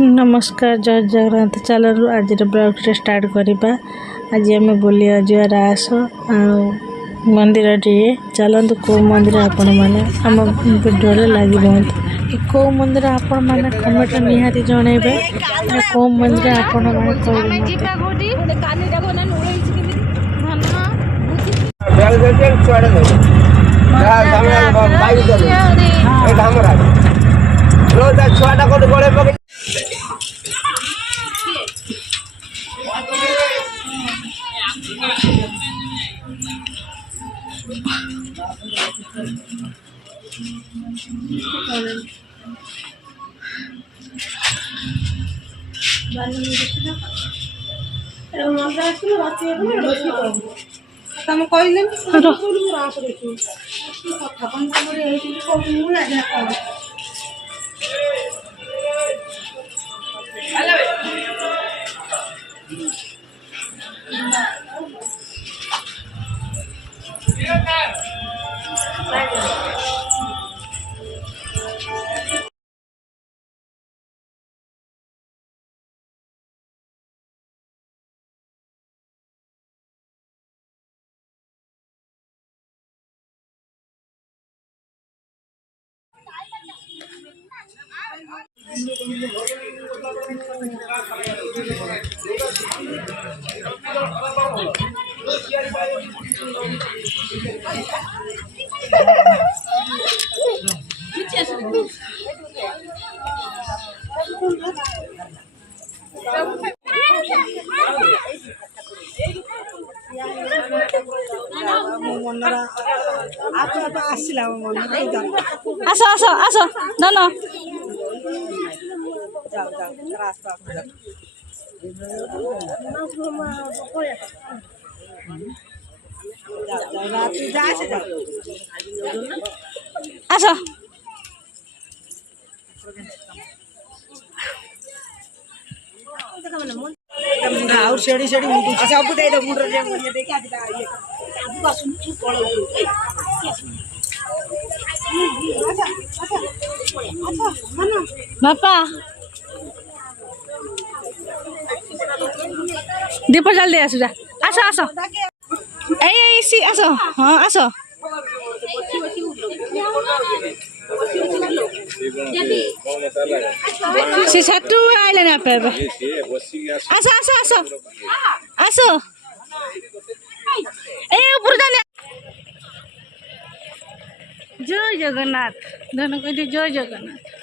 नमस्कार जय जगन्नाथ चलू आज ब्लॉग स्टार्ट करवा। आज आम बुली रास मंदिर टे चलतु कौ मंदिर आपण मैंने आम भिडियो लगे कौ मंदिर आपण मैंने कमेंट निहाती जनइबे कौ मंदिर आपण मैंने तुम कहले आस आस आस न न आस और सेड़ी सेड़ी सब दे दो मुंडर जे मुझे देखे आज का ये आबू का सुन पळो अच्छा अच्छा अच्छा मना बापा दीप जल्दी आस जा आस आस ए सी आस हाँ आस से छतु आइले ना पे आस आस आस आस ए ऊपर जाने जय जगन्नाथ धन कह जय जगन्नाथ।